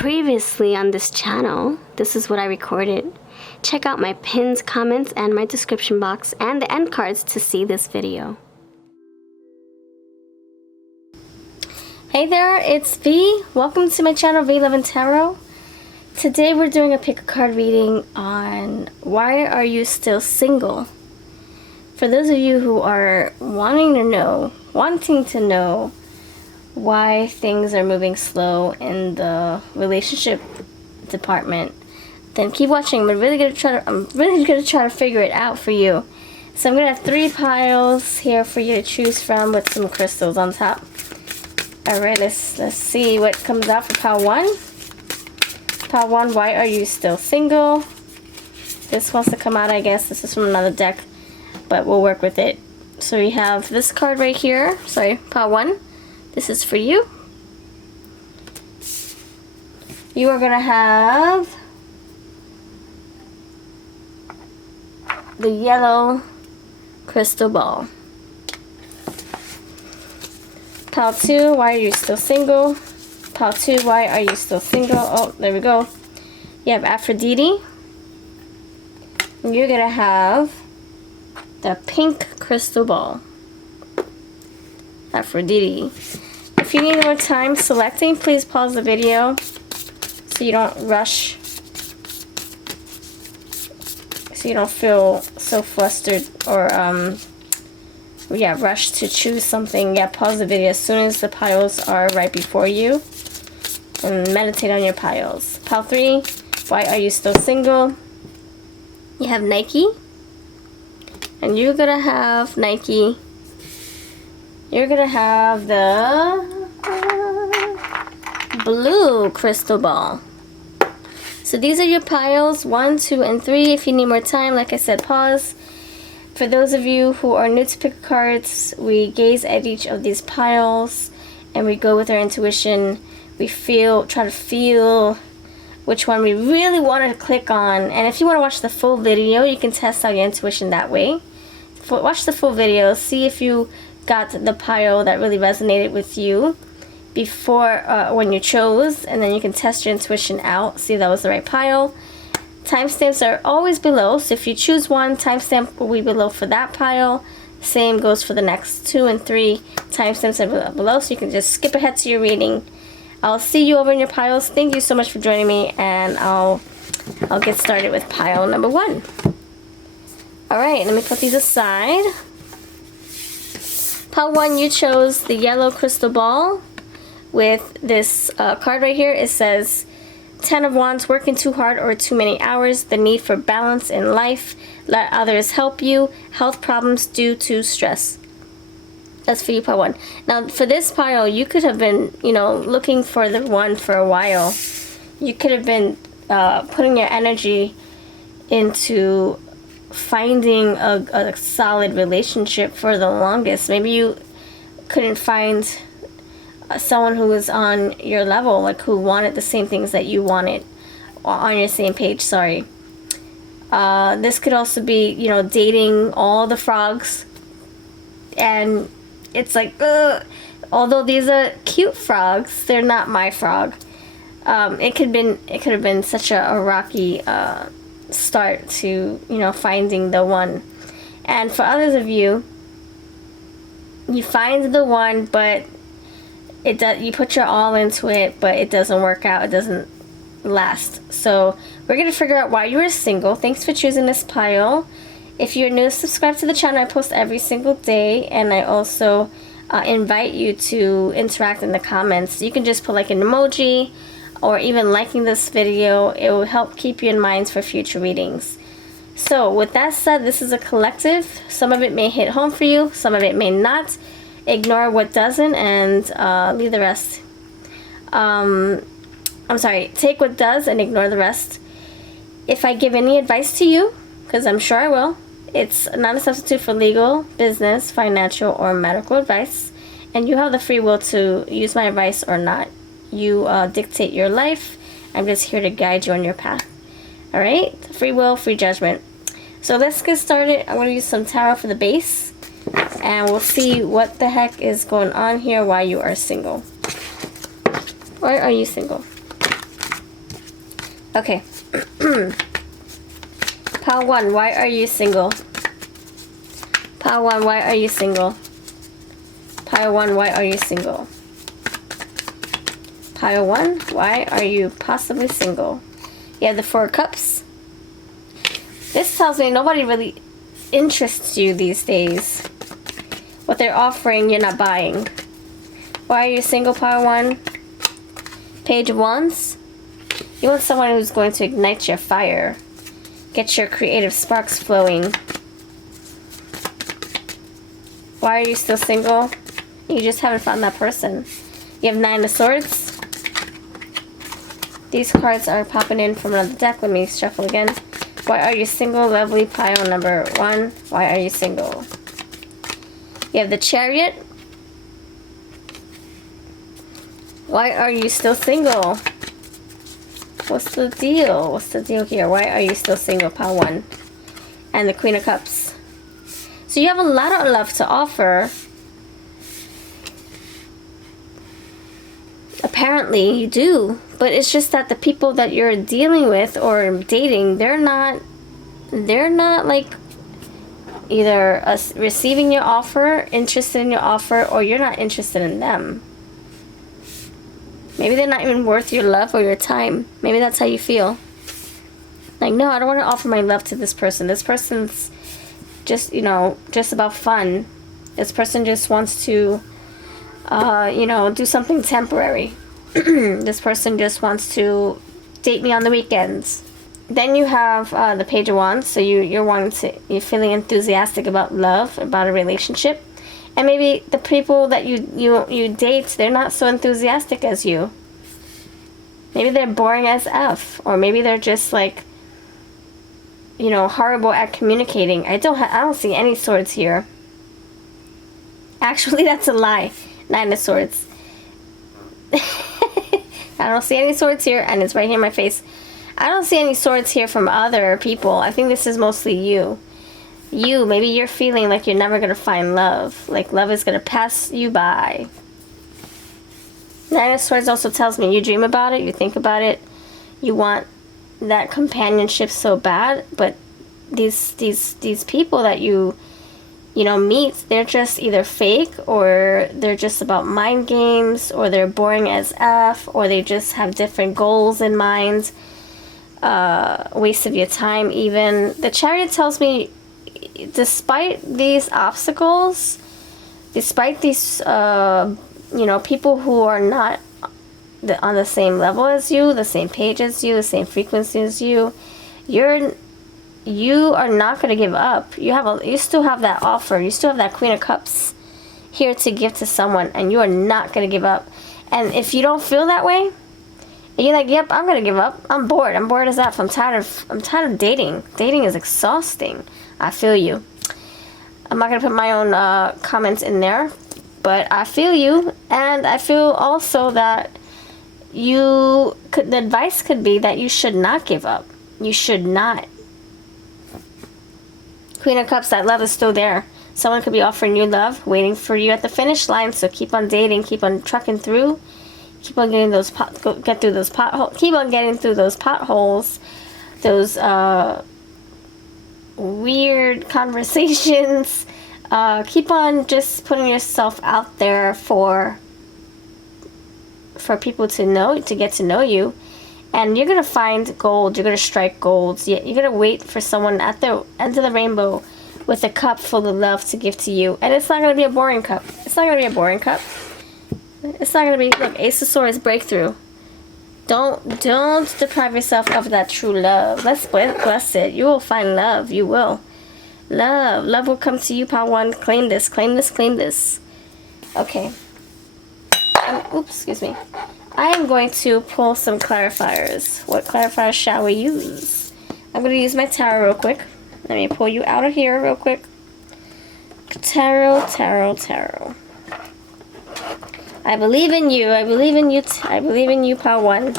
Previously on this channel, this is what I recorded. Check out my pinned comments and my description box and the end cards to see this video. Hey there, it's V. Welcome to my channel, VLoveCrystals. Today we're doing a pick a card reading on why are you still single? For those of you who are wanting to know why things are moving slow in the relationship department, then keep watching. I'm really gonna try to figure it out for you. So I'm gonna have 3 piles here for you to choose from with some crystals on top. Alright, let's see what comes out for pile 1. Pile 1, why are you still single? This wants to come out, I guess. This is from another deck, but we'll work with it. So we have this card right here. Sorry, pile 1. This is for you. You are going to have the yellow crystal ball. Pile 2, why are you still single? Pile 2, why are you still single? Oh, there we go. You have Aphrodite. And you're going to have the pink crystal ball. Aphrodite. If you need more time selecting, please pause the video so you don't rush, so you don't feel so flustered or rush to choose something. Pause the video as soon as the piles are right before you and meditate on your piles. Pile 3, why are you still single? You have Nike, and you're gonna have Nike. You're gonna have the blue crystal ball. So these are your piles 1, 2, and 3. If you need more time, like I said, pause. For those of you who are new to pick cards, we gaze at each of these piles and we go with our intuition. We try to feel which one we really want to click on. And if you want to watch the full video, you can test out your intuition that way. Watch the full video, see if you got the pile that really resonated with you before when you chose, and then you can test your intuition out, see if that was the right pile. Timestamps are always below, so if you choose one, timestamp will be below for that pile. Same goes for the next 2 and 3. Timestamps are below, so you can just skip ahead to your reading. I'll see you over in your piles. Thank you so much for joining me, and I'll get started with pile number 1. Alright, let me put these aside. Pile 1, you chose the yellow crystal ball with this card right here. It says, 10 of Wands, working too hard or too many hours, the need for balance in life, let others help you, health problems due to stress. That's for you, pile 1. Now, for this pile, you could have been, looking for the one for a while. You could have been putting your energy into finding a solid relationship for the longest. Maybe you couldn't find someone who was on your level, like who wanted the same things that you wanted, on your same page, sorry. This could also be, dating all the frogs, and it's like, although these are cute frogs, they're not my frog. It could have been such a rocky start to finding the one. And for others of you, you find the one, but you put your all into it, but it doesn't work out, it doesn't last. So we're gonna figure out why you are single. Thanks for choosing this pile. If you're new, subscribe to the channel. I post every single day, and I also invite you to interact in the comments. You can just put like an emoji or even liking this video. It will help keep you in mind for future readings. So with that said, this is a collective. Some of it may hit home for you, some of it may not. Ignore what doesn't and leave the rest. I'm sorry, take what does and ignore the rest. If I give any advice to you, because I'm sure I will, it's not a substitute for legal, business, financial, or medical advice, and you have the free will to use my advice or not. You dictate your life. I'm just here to guide you on your path. Alright? Free will, free judgment. So let's get started. I'm going to use some tarot for the base, and we'll see what the heck is going on here, why you are single. Why are you single? Okay. Pile 1, why are you single? Pile 1, why are you single? Pile 1, why are you single? Pile 1, why are you possibly single? You have the 4 of Cups. This tells me nobody really interests you these days. What they're offering, you're not buying. Why are you single, Pile 1? Page of Wands. You want someone who's going to ignite your fire. Get your creative sparks flowing. Why are you still single? You just haven't found that person. You have 9 of Swords. These cards are popping in from another deck. Let me shuffle again. Why are you single? Lovely pile number 1. Why are you single? You have the Chariot. Why are you still single? What's the deal? What's the deal here? Why are you still single, pile 1? And the Queen of Cups. So you have a lot of love to offer. Apparently you do, but it's just that the people that you're dealing with or dating, they're not like either receiving your offer, interested in your offer, or you're not interested in them. Maybe they're not even worth your love or your time. Maybe that's how you feel. Like, no, I don't want to offer my love to this person. This person's just, you know, just about fun. This person just wants to, you know, do something temporary. This person just wants to date me on the weekends. Then you have the Page of Wands. So you're feeling enthusiastic about love, about a relationship. And maybe the people that you date, they're not so enthusiastic as you. Maybe they're boring as F. Or maybe they're just like, you know, horrible at communicating. I don't see any swords here. Actually, that's a lie. 9 of Swords. I don't see any swords here, and it's right here in my face. I don't see any swords here from other people. I think this is mostly you. Maybe you're feeling like you're never going to find love. Like love is going to pass you by. 9 of Swords also tells me you dream about it, you think about it, you want that companionship so bad, but these people that you know, meet, they're just either fake, or they're just about mind games, or they're boring as F, or they just have different goals in mind. Waste of your time even. The Chariot tells me, despite these obstacles, despite these, you know, people who are not on the same level as you, the same page as you, the same frequency as you, you are not going to give up. You still have that offer. You still have that Queen of Cups here to give to someone, and you are not going to give up. And if you don't feel that way, and you're like, yep, I'm going to give up. I'm bored. I'm bored as F. I'm tired of dating. Dating is exhausting. I feel you. I'm not going to put my own comments in there, but I feel you, and I feel also that the advice could be that you should not give up. You should not. Queen of Cups, that love is still there. Someone could be offering you love, waiting for you at the finish line. So keep on dating, keep on trucking through, keep on getting those get through those potholes. Keep on getting through those potholes, those weird conversations. Keep on just putting yourself out there for people to get to know you. And you're going to find gold. You're going to strike gold. You're going to wait for someone at the end of the rainbow with a cup full of love to give to you. And it's not going to be a boring cup. It's not going to be a boring cup. It's not going to be, look, Ace of Swords, breakthrough. Don't deprive yourself of that true love. Let's bless it. You will find love. You will. Love will come to you, pile 1. Claim this, claim this, claim this. Okay. Oops, excuse me. I am going to pull some clarifiers. What clarifiers shall we use? I'm going to use my tarot real quick. Let me pull you out of here real quick. Tarot. I believe in you. I believe in you. I believe in you, pile 1.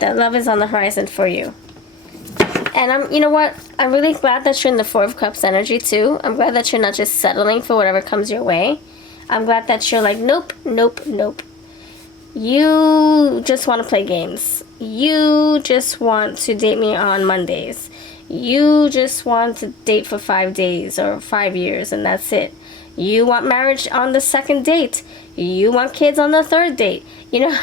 That love is on the horizon for you. And you know what? I'm really glad that you're in the 4 of Cups energy too. I'm glad that you're not just settling for whatever comes your way. I'm glad that you're like, nope. You just want to play games. you just want to date me on Mondays. You just want to date for 5 days or 5 years and that's it. You want marriage on the second date. You want kids on the third date. You know?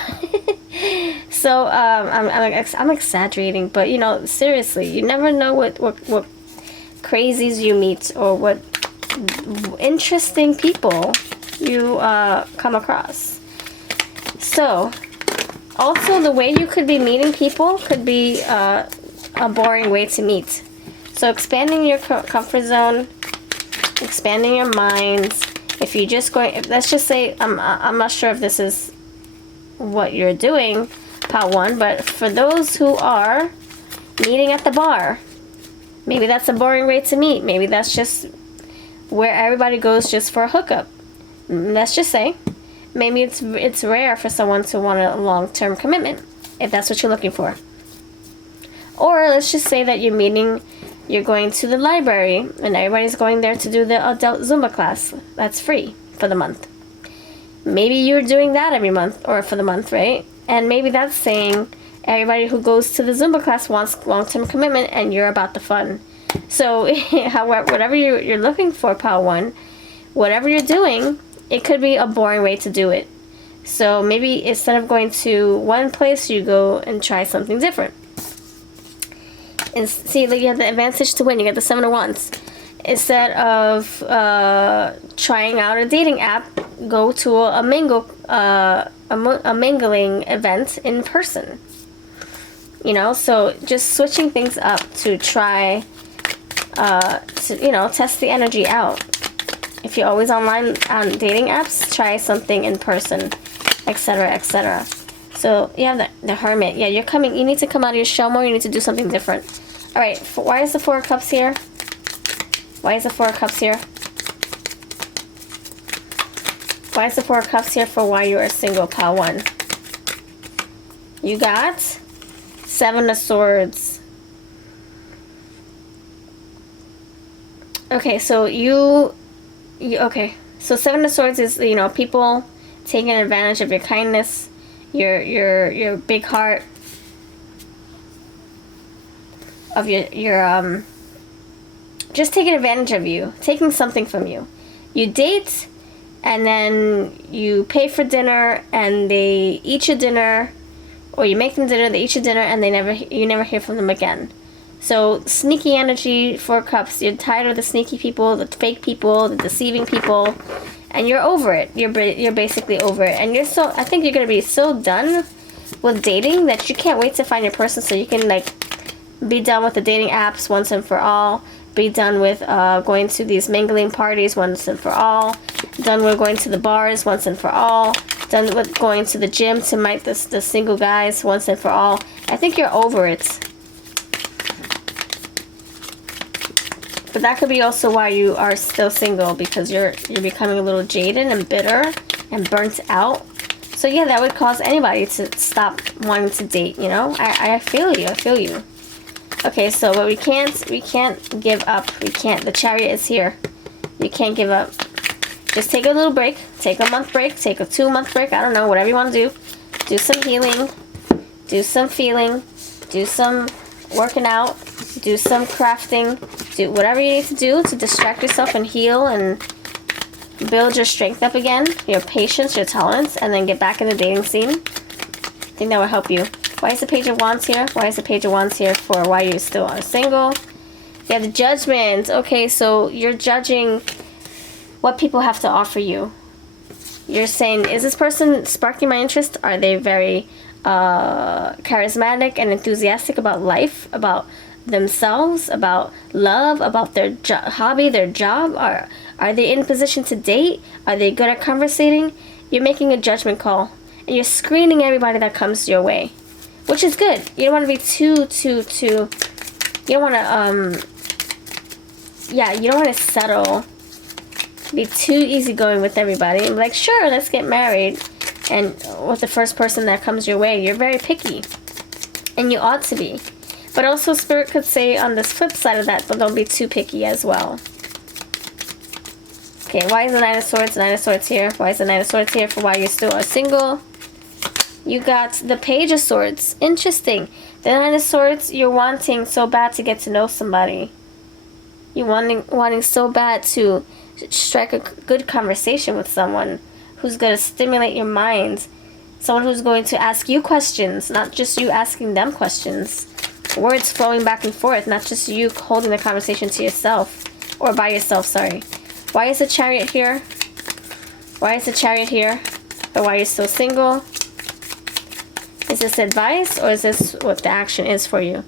So I'm exaggerating, but you know, seriously, you never know what crazies you meet or what interesting people you come across. So also the way you could be meeting people could be a boring way to meet. So expanding your comfort zone, expanding your minds. If you just let's just say, I'm not sure if this is what you're doing, part 1, but for those who are meeting at the bar, maybe that's a boring way to meet. Maybe that's just where everybody goes just for a hookup. Let's just say, maybe it's rare for someone to want a long-term commitment, if that's what you're looking for. Or let's just say that you're going to the library and everybody's going there to do the adult Zumba class. That's free for the month. Maybe you're doing that every month or for the month, right? And maybe that's saying everybody who goes to the Zumba class wants long-term commitment and you're about the fun. So however, whatever you're looking for, part 1, whatever you're doing, it could be a boring way to do it. So maybe instead of going to one place, you go and try something different. And see, like, you have the advantage to win. You get the 7 of Wands. Instead of trying out a dating app, go to a mingling event in person. You know, so just switching things up to try to, you know, test the energy out. If you're always online on dating apps, try something in person, etc., etc. So you have the Hermit. Yeah, you need to come out of your shell more. You need to do something different. All right, why is the 4 of Cups here? Why is the 4 of Cups here? Why is the 4 of Cups here for why you are single, pile 1? You got 7 of Swords. Okay, so okay. So 7 of Swords is, you know, people taking advantage of your kindness, your big heart, of your just taking advantage of you, taking something from you. You date, and then you pay for dinner, and they eat your dinner, or you make them dinner, they eat your dinner, and you never hear from them again. So sneaky energy, 4 Cups. You're tired of the sneaky people, the fake people, the deceiving people, and you're over it. You're basically over it, and I think you're gonna be so done with dating that you can't wait to find your person so you can like be done with the dating apps once and for all. Be done with going to these mingling parties once and for all. Done with going to the bars once and for all. Done with going to the gym to meet the single guys once and for all. I think you're over it. But that could be also why you are still single, because you're becoming a little jaded and bitter and burnt out. So yeah, that would cause anybody to stop wanting to date, you know? I feel you, I feel you. Okay, so but we can't give up. The Chariot is here. You can't give up. Just take a little break. Take a month break. Take a 2-month break. I don't know, whatever you want to do. Do some healing. Do some feeling. Do some working out. Do some crafting. Do whatever you need to do to distract yourself and heal and build your strength up again, your patience, your tolerance, and then get back in the dating scene. I think that will help you. Why is the Page of Wands here? Why is the Page of Wands here for why you still are single? You have the Judgment. Okay, so you're judging what people have to offer you. You're saying, is this person sparking my interest? Are they very charismatic and enthusiastic about life, about themselves, about love, about their hobby, their job? Are they in a position to date? Are they good at conversating? You're making a judgment call, and you're screening everybody that comes your way, which is good. You don't want to be too, you don't want to, you don't want to settle, be too easygoing with everybody, and be like, sure, let's get married, and with the first person that comes your way. You're very picky, and you ought to be. But also, Spirit could say on this flip side of that, but don't be too picky as well. Okay, why is the Knight of Swords? The Knight of Swords here. Why is the Knight of Swords here for why you still are single? You got the Page of Swords. Interesting. The Nine of Swords, you're wanting so bad to get to know somebody. You're wanting so bad to strike a good conversation with someone who's going to stimulate your mind. Someone who's going to ask you questions, not just you asking them questions. Words flowing back and forth, not just you holding the conversation to yourself. Or by yourself, sorry. Why is the Chariot here? Why is the Chariot here? Or why are you still single? Is this advice, or is this what the action is for you?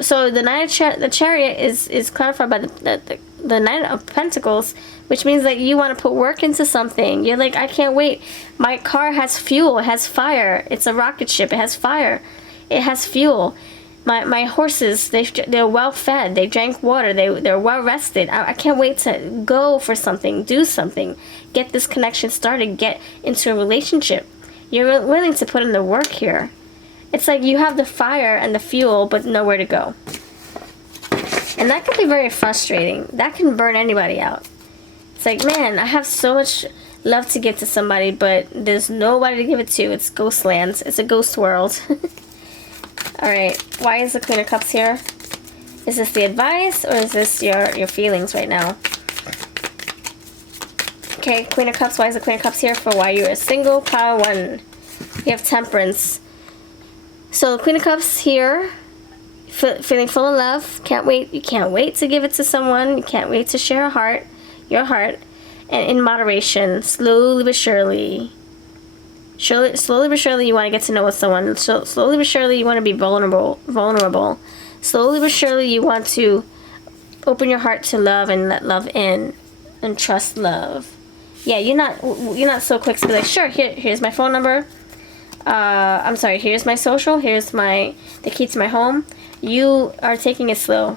So the the Chariot is clarified by the Nine of Pentacles, which means that you want to put work into something. You're like, I can't wait. My car has fuel. It has fire. It's a rocket ship. It has fire. It has fuel. My horses, they're well fed. They drank water. They're well rested. I can't wait to go for something, do something, get this connection started, get into a relationship. You're willing to put in the work here. It's like you have the fire and the fuel, but nowhere to go. And that can be very frustrating. That can burn anybody out. It's like, man, I have so much love to give to somebody, but there's nobody to give it to. It's ghost lands. It's a ghost world. Alright, why is the Queen of Cups here? Is this the advice, or is this your feelings right now? Okay, Queen of Cups, why is the Queen of Cups here? For why you are single. Pile 1. You have Temperance. So the Queen of Cups here, feeling full of love. Can't wait. You can't wait to give it to someone. You can't wait to share your heart. And in moderation, slowly but surely. Slowly but surely you want to get to know someone. Slowly but surely you want to be vulnerable. Slowly but surely you want to open your heart to love and let love in. And trust love. Yeah, you're not so quick to be like, sure, here's my phone number. I'm sorry, here's my social, here's the key to my home. You are taking it slow.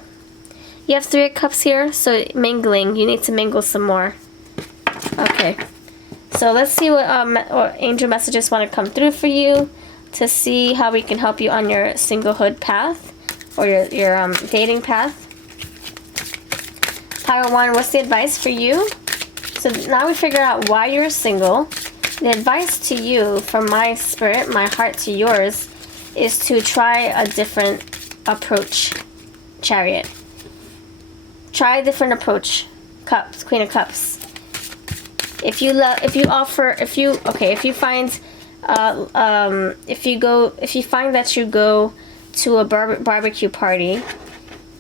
You have 3 of Cups here, so mingling. You need to mingle some more. Okay. So let's see what angel messages want to come through for you to see how we can help you on your singlehood path or your dating path. Pile 1, what's the advice for you? So now we figure out why you're single. The advice to you from my spirit, my heart to yours, is to try a different approach. Chariot. Try a different approach. Cups, Queen of Cups. If you find that you go to a barbecue party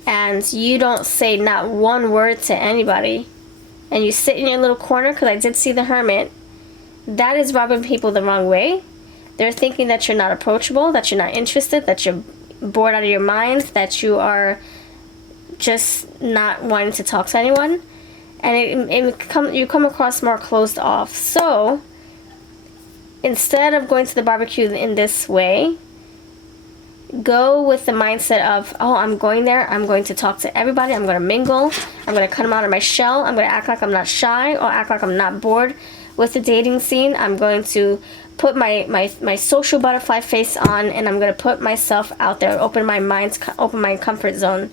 and you don't say not one word to anybody, and you sit in your little corner, because I did see the Hermit, that is rubbing people the wrong way. They're thinking that you're not approachable, that you're not interested, that you're bored out of your mind, that you are just not wanting to talk to anyone. And you come across more closed off. So instead of going to the barbecue in this way, go with the mindset of, oh, I'm going there, I'm going to talk to everybody, I'm going to mingle, I'm going to come out of my shell, I'm going to act like I'm not shy, or act like I'm not bored with the dating scene. I'm going to put my social butterfly face on, and I'm going to put myself out there, open my comfort zone.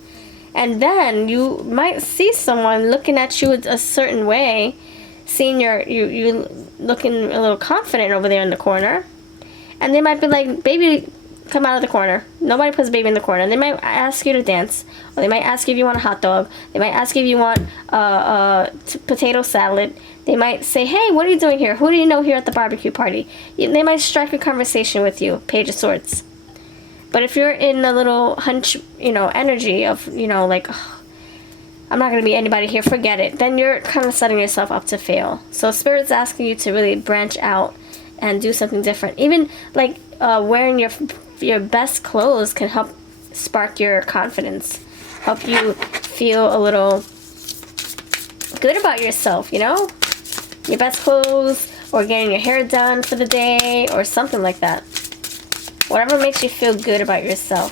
And then you might see someone looking at you a certain way, seeing you looking a little confident over there in the corner, and they might be like, baby, come out of the corner. Nobody puts baby in the corner. They might ask you to dance, or they might ask you if you want a hot dog. They might ask you if you want potato salad. They might say, hey, what are you doing here? Who do you know here at the barbecue party? They might strike a conversation with you. Page of Swords. But if you're in a little hunch, energy of, like, oh, I'm not going to meet anybody here, forget it, then you're kind of setting yourself up to fail. So Spirit's asking you to really branch out and do something different. Even, like, wearing your best clothes can help spark your confidence, help you feel a little good about yourself, Your best clothes, or getting your hair done for the day, or something like that. Whatever makes you feel good about yourself.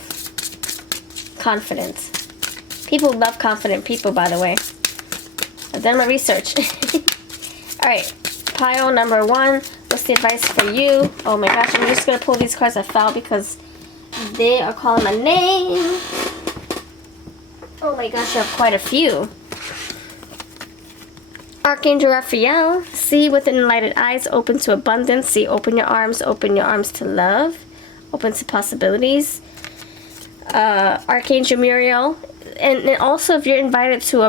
Confident. People love confident people, by the way. I've done my research. Alright, pile number 1. What's the advice for you? Oh my gosh, I'm just going to pull these cards I found because they are calling my name. Oh my gosh, I have quite a few. Archangel Raphael, see with enlightened eyes, open to abundance. See, open your arms to love, open to possibilities. Archangel Muriel, and also if you're invited to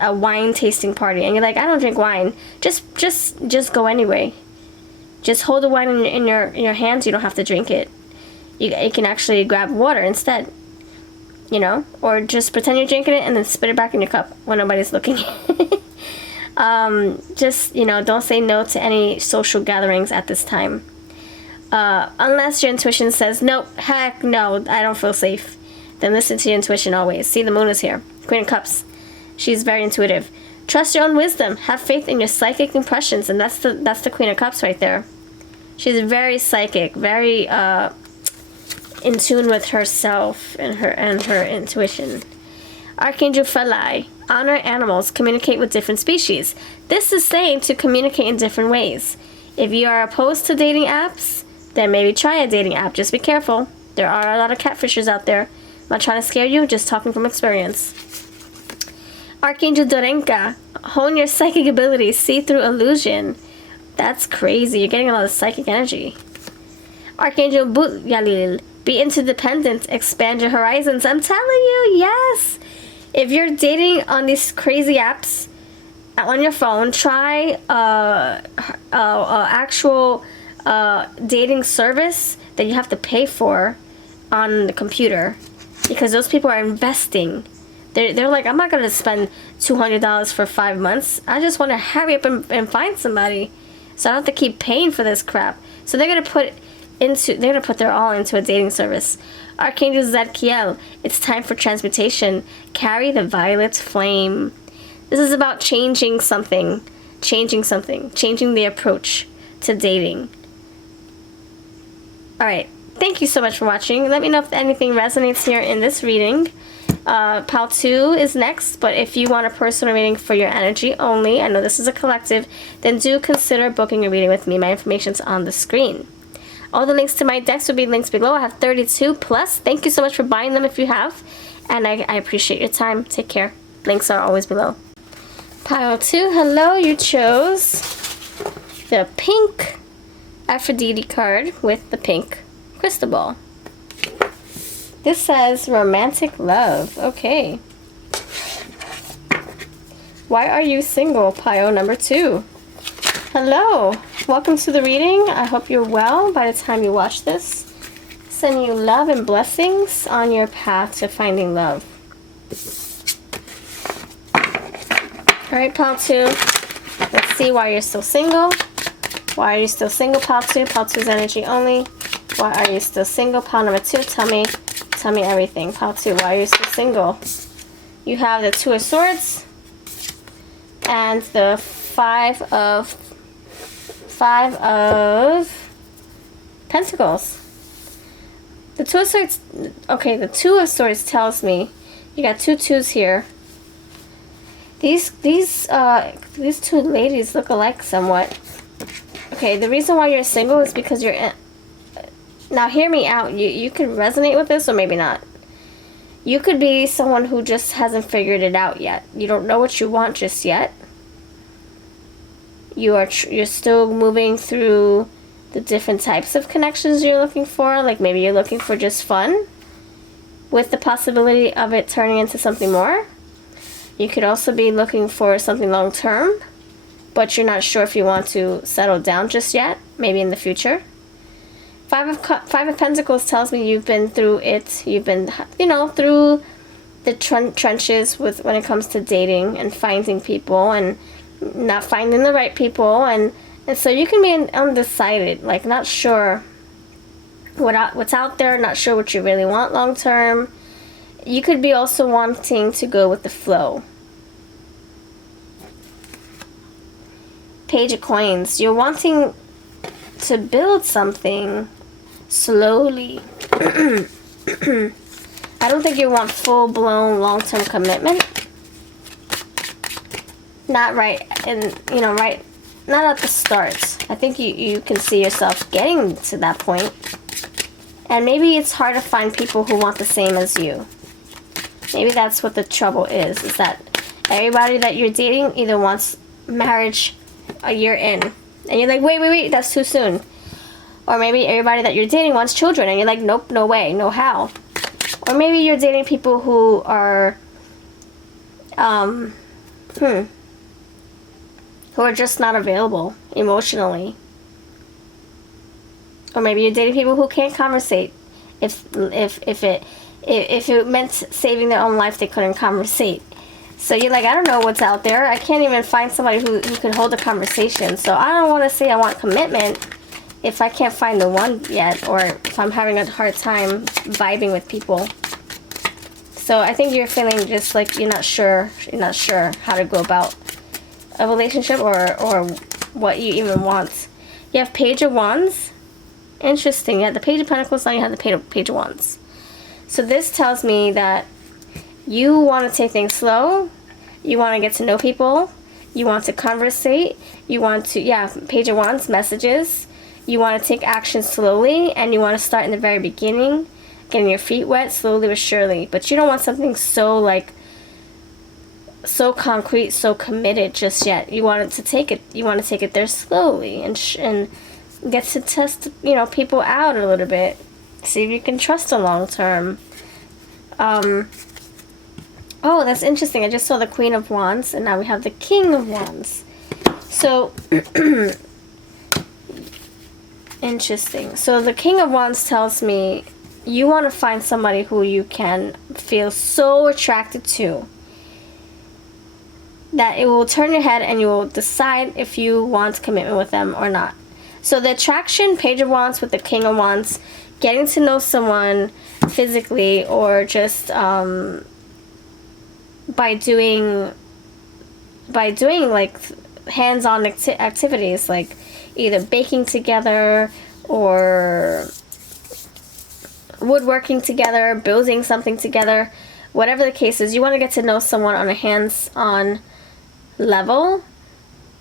a wine tasting party and you're like, I don't drink wine, just go anyway. Just hold the wine in your hands. You don't have to drink it. You can actually grab water instead. You know, or just pretend you're drinking it and then spit it back in your cup when nobody's looking. Just, you know, don't say no to any social gatherings at this time. Unless your intuition says, nope, heck no, I don't feel safe. Then listen to your intuition always. See, the moon is here. Queen of Cups. She's very intuitive. Trust your own wisdom. Have faith in your psychic impressions. And that's the Queen of Cups right there. She's very psychic, very in tune with herself and her intuition. Archangel Phalai. Honor animals. Communicate with different species. This is saying to communicate in different ways. If you are opposed to dating apps, then maybe try a dating app. Just be careful. There are a lot of catfishers out there. I'm not trying to scare you, just talking from experience. Archangel Dorenka. Hone your psychic abilities. See through illusion. That's crazy. You're getting a lot of psychic energy. Archangel Butyalil. Be interdependent. Expand your horizons. I'm telling you, yes. If you're dating on these crazy apps on your phone, try actual dating service that you have to pay for on the computer, because those people are investing. They're like, I'm not going to spend $200 for 5 months. I just want to hurry up and find somebody, so I don't have to keep paying for this crap. So they're going to put their all into a dating service. Archangel Zadkiel, it's time for transmutation. Carry the violet flame. This is about changing something, changing the approach to dating. Alright, thank you so much for watching. Let me know if anything resonates here in this reading. Pile 2 is next, but if you want a personal reading for your energy only, I know this is a collective, then do consider booking a reading with me. My information's on the screen. All the links to my decks will be links below. I have 32 plus. Thank you so much for buying them if you have. And I appreciate your time. Take care. Links are always below. Pile 2. Hello, you chose the pink Aphrodite card with the pink crystal ball. This says romantic love. Okay. Why are you single? Pile number 2. Hello. Welcome to the reading. I hope you're well by the time you watch this. Sending you love and blessings on your path to finding love. Alright, pile 2. Let's see why you're still single. Why are you still single, pile 2? Pile 2's energy only. Why are you still single? Pile number 2. Tell me everything. Pile 2, why are you still single? You have the 2 of Swords and the 5 of Pentacles. The 2 of Swords, okay, the 2 of Swords tells me you got 2 2s here. These 2 ladies look alike somewhat. Okay, the reason why you're single is because you're in. Now hear me out. You can resonate with this or maybe not. You could be someone who just hasn't figured it out yet. You don't know what you want just yet. You're still moving through the different types of connections you're looking for. Like maybe you're looking for just fun with the possibility of it turning into something more. You could also be looking for something long term, but you're not sure if you want to settle down just yet. Maybe in the future. 5 of Pentacles tells me you've been through it. You've been, you know, through the trenches with when it comes to dating and finding people and not finding the right people, and so you can be undecided, like not sure what's out there, not sure what you really want long term. You could be also wanting to go with the flow. Page of Coins. You're wanting to build something slowly. I don't think you want full-blown long-term commitment. Not right, and you know, right, not at the start. I think you can see yourself getting to that point. And maybe it's hard to find people who want the same as you. Maybe that's what the trouble is that Everybody that you're dating either wants marriage a year in. And you're like, wait, that's too soon. Or maybe everybody that you're dating wants children. And you're like, nope, no way, no how. Or maybe you're dating people who are, who are just not available emotionally. Or maybe you're dating people who can't conversate. If it meant saving their own life, they couldn't conversate. So you're like, I don't know what's out there. I can't even find somebody who can hold a conversation. So I don't want to say I want commitment if I can't find the one yet, or if I'm having a hard time vibing with people. So I think you're feeling just like you're not sure how to go about a relationship or what you even want. You have Page of Wands. Interesting. You have the Page of Pentacles, now you have the Page of Wands. So this tells me that you want to take things slow. You want to get to know people. You want to conversate. You want to, Page of Wands, messages. You want to take action slowly, and you want to start in the very beginning, getting your feet wet slowly but surely. But you don't want something so concrete, so committed just yet. You want to take it there slowly and get to test, people out a little bit. See if you can trust them long term. Oh, that's interesting. I just saw the Queen of Wands, and now we have the King of Wands. So, interesting. So the King of Wands tells me you want to find somebody who you can feel so attracted to that it will turn your head and you will decide if you want commitment with them or not. So the attraction, Page of Wands with the King of Wands, getting to know someone physically or just by doing like hands-on activities, like either baking together or woodworking together, building something together, whatever the case is. You want to get to know someone on a hands-on level,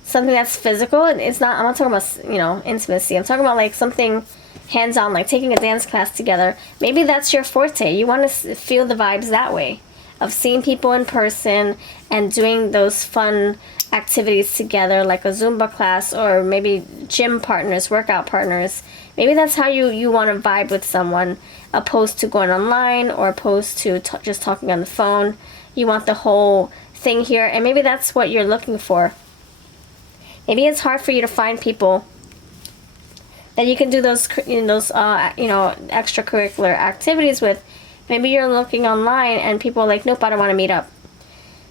something that's physical. And I'm not talking about intimacy. I'm talking about like something hands-on, like taking a dance class together. Maybe that's your forte. You want to feel the vibes that way, of seeing people in person and doing those fun activities together, like a Zumba class, or maybe gym partners, workout partners. Maybe that's how you want to vibe with someone, opposed to going online or opposed to just talking on the phone. You want the whole thing here, and maybe that's what you're looking for. Maybe it's hard for you to find people that you can do those extracurricular activities with. Maybe you're looking online and people are like, nope, I don't want to meet up.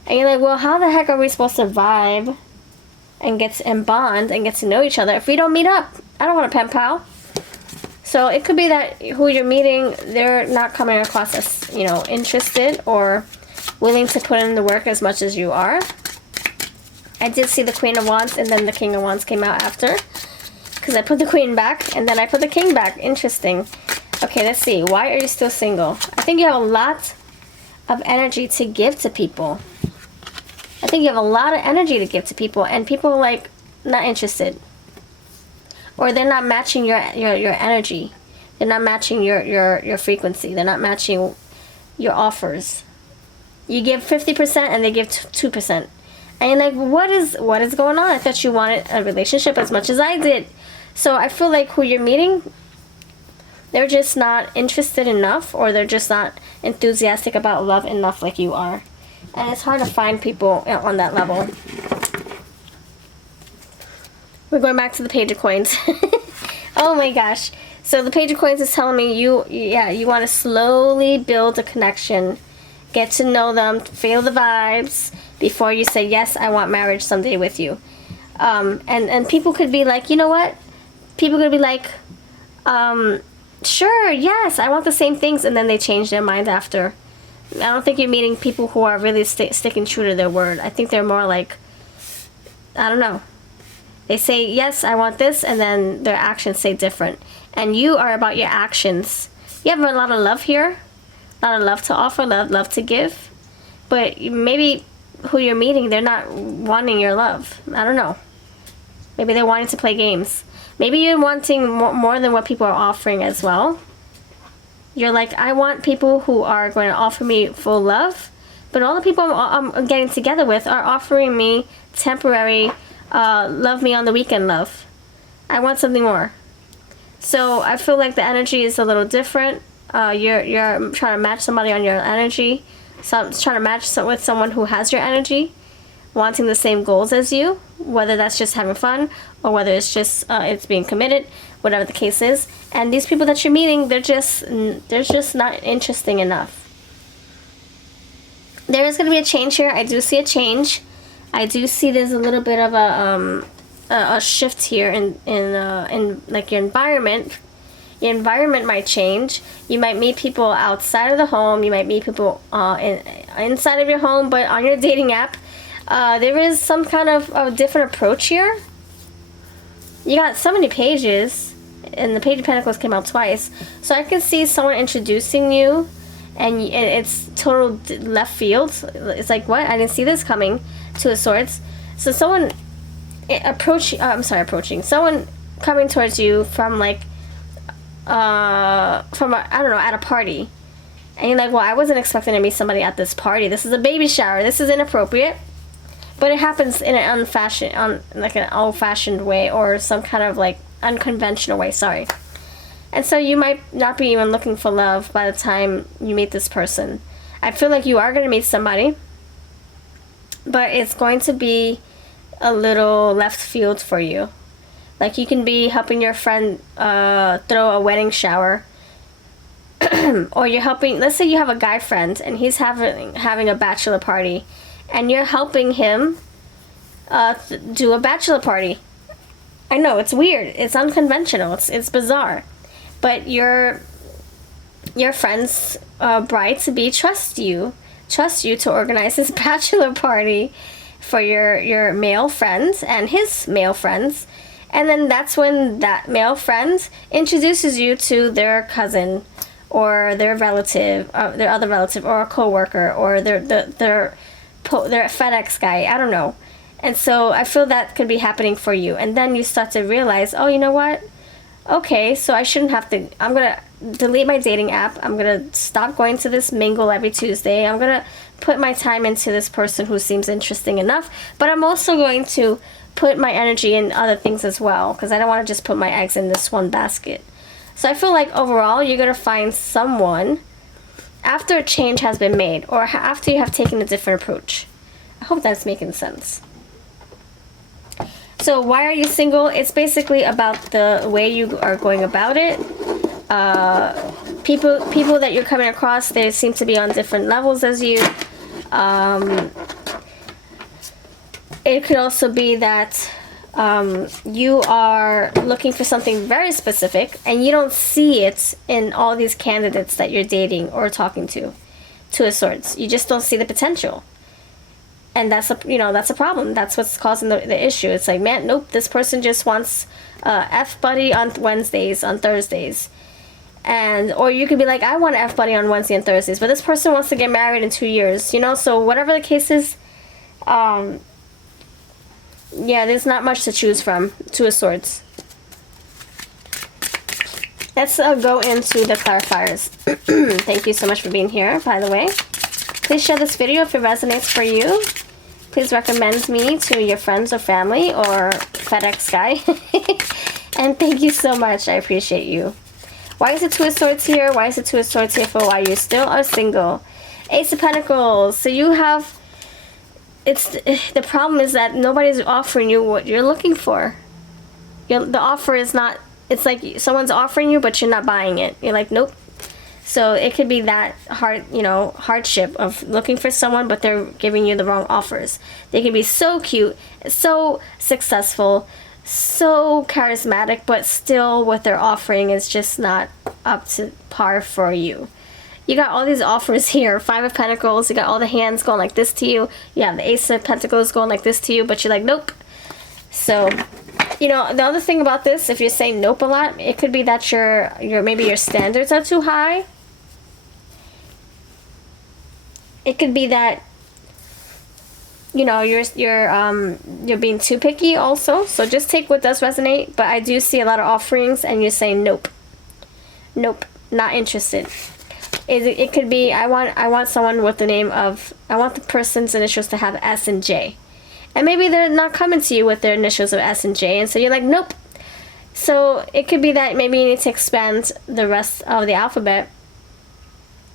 And you're like, well, how the heck are we supposed to vibe and bond and get to know each other if we don't meet up? I don't want a pen pal. So it could be that who you're meeting, they're not coming across as, interested or willing to put in the work as much as you are. I did see the Queen of Wands, and then the King of Wands came out after, because I put the Queen back and then I put the King back. Interesting. Okay, let's see. Why are you still single? I think you have a lot of energy to give to people. I think you have a lot of energy to give to people, and people are like not interested, or they're not matching your energy. They're not matching your frequency. They're not matching your offers. You give 50% and they give 2%. And you're like, what is going on? I thought you wanted a relationship as much as I did. So I feel like who you're meeting, they're just not interested enough, or they're just not enthusiastic about love enough like you are. And it's hard to find people on that level. We're going back to the Page of Coins. Oh my gosh. So the Page of Coins is telling me you want to slowly build a connection. Get to know them, feel the vibes before you say, yes, I want marriage someday with you. And people could be like, you know what? People could be like, sure, yes, I want the same things, and then they change their mind after. I don't think you're meeting people who are really sticking true to their word. I think they're more like, I don't know. They say, yes, I want this, and then their actions say different. And you are about your actions. You have a lot of love here. A lot of love to offer, love to give. But maybe who you're meeting, they're not wanting your love. I don't know. Maybe they're wanting to play games. Maybe you're wanting more than what people are offering as well. You're like, I want people who are going to offer me full love, But all the people I'm getting together with are offering me temporary love me on the weekend love. I want something more. So I feel like the energy is a little different. You're trying to match somebody on your energy. So I'm trying to match with someone who has your energy, wanting the same goals as you, whether that's just having fun or whether it's just it's being committed, whatever the case is. And these people that you're meeting, they're just not interesting enough. There is going to be a change here. I do see a change. I do see there's a little bit of a shift here in like your environment. Your environment might change. You might meet people outside of the home. You might meet people inside of your home, but on your dating app, there is some kind of a different approach here. You got so many pages, and the Page of Pentacles came out twice. So I can see someone introducing you, and it's total left field. It's like, what? I didn't see this coming, Two of Swords. So someone someone coming towards you from like, I don't know, at a party. And you're like, well, I wasn't expecting to meet somebody at this party. This is a baby shower. This is inappropriate. But it happens in an like an old-fashioned way, or some kind of like unconventional way, sorry. And so you might not be even looking for love by the time you meet this person. I feel like you are going to meet somebody, but it's going to be a little left field for you. Like, you can be helping your friend throw a wedding shower, or you're helping, let's say you have a guy friend and he's having a bachelor party, and you're helping him do a bachelor party. I know, it's weird, it's unconventional, it's bizarre, but your friend's bride-to-be trusts you to organize this bachelor party for your male friends and his male friends. And then that's when that male friend introduces you to their cousin, or their relative, their other relative, or a coworker, or their FedEx guy. I don't know. And so I feel that could be happening for you. And then you start to realize, oh, you know what? Okay, so I shouldn't have to. I'm gonna delete my dating app. I'm gonna stop going to this mingle every Tuesday. I'm gonna put my time into this person who seems interesting enough. But I'm also going to put my energy in other things as well, because I don't want to just put my eggs in this one basket. So I feel like overall you're going to find someone after a change has been made, or after you have taken a different approach. I hope that's making sense. So why are you single? It's basically about the way you are going about it. People that you're coming across, they seem to be on different levels as you. It could also be that you are looking for something very specific, and you don't see it in all these candidates that you're dating or talking to. Two of Swords. You just don't see the potential. And that's a problem. That's what's causing the issue. It's like, man, nope, this person just wants F buddy on Wednesdays, on Thursdays. Or you could be like, I want an F buddy on Wednesday and Thursdays, but this person wants to get married in 2 years, so whatever the case is, yeah, there's not much to choose from. Two of Swords. Let's go into the clarifiers. Thank you so much for being here, by the way. Please share this video if it resonates for you. Please recommend me to your friends or family or FedEx guy. And thank you so much. I appreciate you. Why is it Two of Swords here? Why is it Two of Swords here for why you still are single? Ace of Pentacles. So you have... the problem is that nobody's offering you what you're looking for. The offer is not... It's like someone's offering you, but you're not buying it. You're like, nope. So it could be that hardship of looking for someone, but they're giving you the wrong offers. They can be so cute, so successful, so charismatic, but still what they're offering is just not up to par for you. You got all these offers here. Five of Pentacles, you got all the hands going like this to you. You have the Ace of Pentacles going like this to you, but you're like, nope. So, the other thing about this, if you're saying nope a lot, it could be that maybe your standards are too high. It could be that you're being too picky also. So just take what does resonate. But I do see a lot of offerings, and you're saying nope, not interested. It could be, I want someone with the name of, I want the person's initials to have S and J. And maybe they're not coming to you with their initials of S and J, and so you're like, nope. So it could be that maybe you need to expand the rest of the alphabet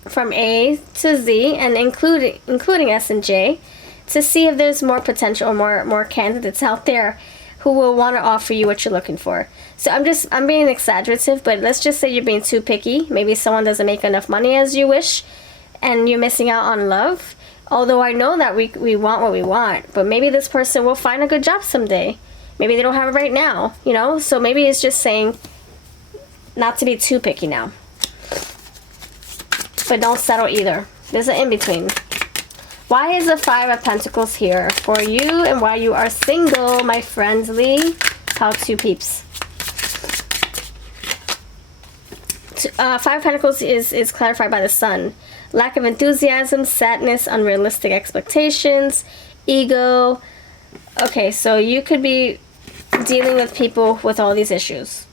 from A to Z and including S and J to see if there's more potential or more candidates out there who will want to offer you what you're looking for. So I'm being exaggerative, but let's just say you're being too picky. Maybe someone doesn't make enough money as you wish and you're missing out on love. Although I know that we want what we want, but maybe this person will find a good job someday. Maybe they don't have it right now, you know? So maybe it's just saying not to be too picky now. But don't settle either. There's an in-between. Why is the Five of Pentacles here for you and why you are single, my friends? Lee, how to peeps. Five of Pentacles is clarified by the Sun. Lack of enthusiasm, sadness, unrealistic expectations, ego. Okay, so you could be dealing with people with all these issues.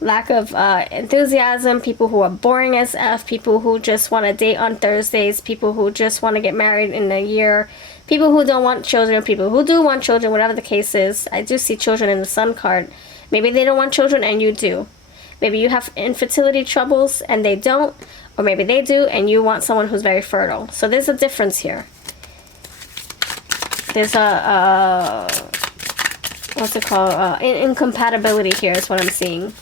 Lack of enthusiasm, people who are boring as F, people who just want to date on Thursdays, people who just want to get married in a year, people who don't want children, people who do want children, whatever the case is. I do see children in the Sun card. Maybe they don't want children and you do. Maybe you have infertility troubles and they don't, or maybe they do and you want someone who's very fertile. So there's a difference here. There's a what's it called? Incompatibility here is what I'm seeing.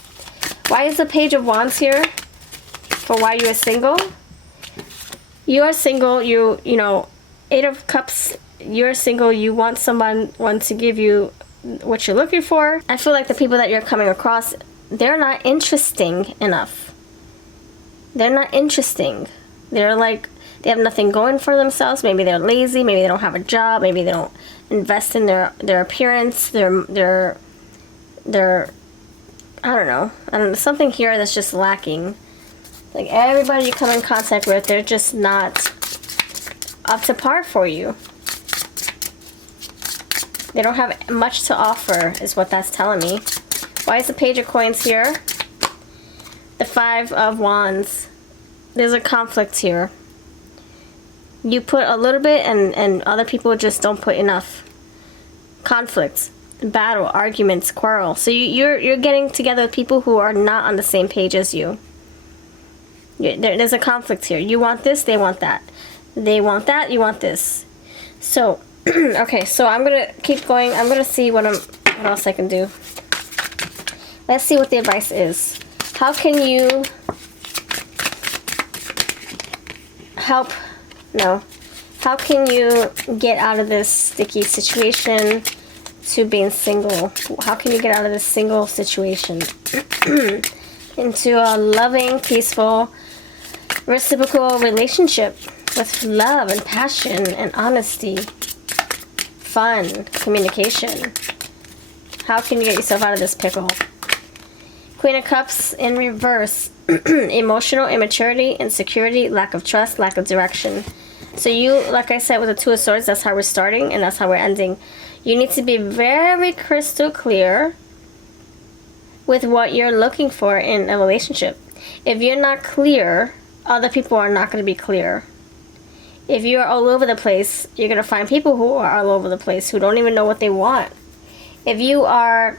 Why is the Page of Wands here? For why you are single? You are single, you know, Eight of Cups, you're single, you want someone to give you what you're looking for. I feel like the people that you're coming across, they're not interesting enough. They're not interesting. They're like, they have nothing going for themselves. Maybe they're lazy, maybe they don't have a job, maybe they don't invest in their appearance, their I don't know, something here that's just lacking. Like everybody you come in contact with, they're just not up to par for you. They don't have much to offer is what that's telling me. Why is the Page of Coins here? The Five of Wands. There's a conflict here. You put a little bit and other people just don't put enough. Conflicts, battle, arguments, quarrel. So you're getting together with people who are not on the same page as you. There's a conflict here. You want this, they want that. They want that, you want this. So, okay, so I'm gonna keep going. I'm gonna see what else I can do. Let's see what the advice is. How can you help? No. How can you get out of this sticky situation to being single? How can you get out of this single situation into a loving, peaceful, reciprocal relationship with love and passion and honesty, fun, communication? How can you get yourself out of this pickle? Queen of Cups in reverse. Emotional immaturity, insecurity, lack of trust, lack of direction. So you, like I said, with the Two of Swords, that's how we're starting and that's how we're ending. You need to be very crystal clear with what you're looking for in a relationship. If you're not clear, other people are not going to be clear. If you're all over the place, you're going to find people who are all over the place who don't even know what they want. If you are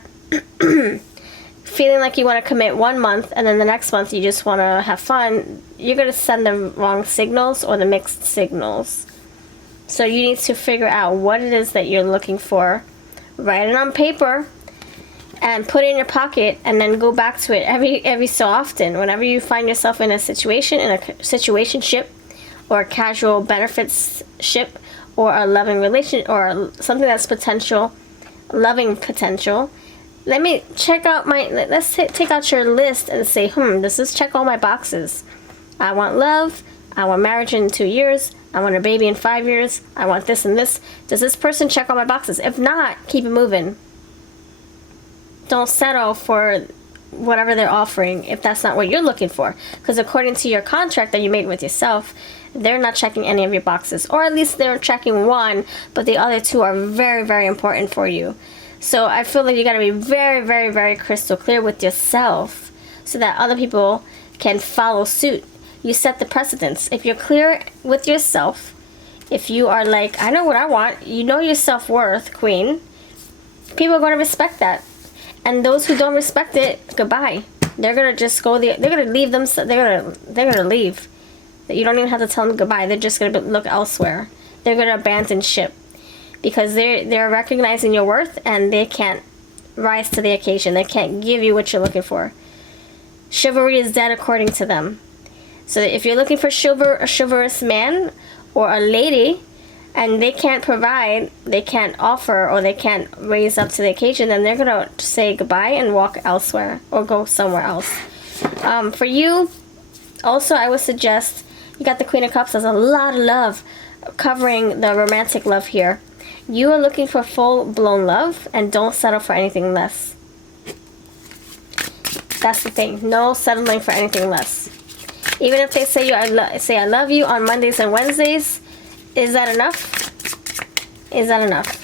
feeling like you want to commit 1 month and then the next month you just want to have fun, you're going to send the wrong signals or the mixed signals. So you need to figure out what it is that you're looking for, write it on paper and put it in your pocket, and then go back to it every so often. Whenever you find yourself in a situationship or a casual benefits ship or a loving relation or something that's potential, loving potential, let me check out let's take out your list and say, does this check all my boxes? I want love, I want marriage in 2 years, I want a baby in 5 years, I want this and this. Does this person check all my boxes? If not, keep it moving. Don't settle for whatever they're offering if that's not what you're looking for. Because according to your contract that you made with yourself, they're not checking any of your boxes. Or at least they're checking one, but the other two are very, very important for you. So I feel like you got to be very, very, very crystal clear with yourself so that other people can follow suit. You set the precedence. If you're clear with yourself, if you are like, I know what I want, you know your self-worth, queen, people are going to respect that. And those who don't respect it, goodbye. They're going to just go there. They're going to leave them. They're going to leave. You don't even have to tell them goodbye. They're just going to look elsewhere. They're going to abandon ship. Because they're recognizing your worth and they can't rise to the occasion. They can't give you what you're looking for. Chivalry is dead according to them. So if you're looking for a chivalrous man or a lady, and they can't provide, they can't offer, or they can't raise up to the occasion, then they're gonna say goodbye and walk elsewhere or go somewhere else. For you, also, I would suggest, you got the Queen of Cups. There's a lot of love covering the romantic love here. You are looking for full-blown love, and don't settle for anything less. That's the thing. No settling for anything less. Even if they say I love you on Mondays and Wednesdays, is that enough? Is that enough?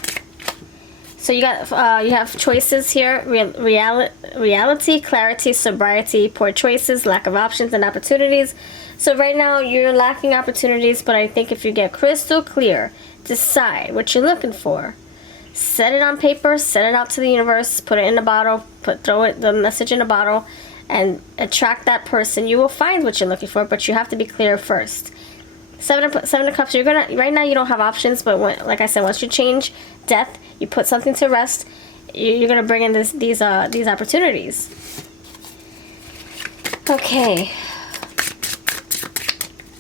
So you got you have choices here: reality, clarity, sobriety, poor choices, lack of options and opportunities. So right now you're lacking opportunities, but I think if you get crystal clear, decide what you're looking for, set it on paper, send it out to the universe, put it in a bottle, throw the message in a bottle, and attract that person. You will find what you're looking for, but you have to be clear first. Seven of Cups. You're gonna right now. You don't have options, but like I said, once you change death, you put something to rest. You're gonna bring in these opportunities. Okay.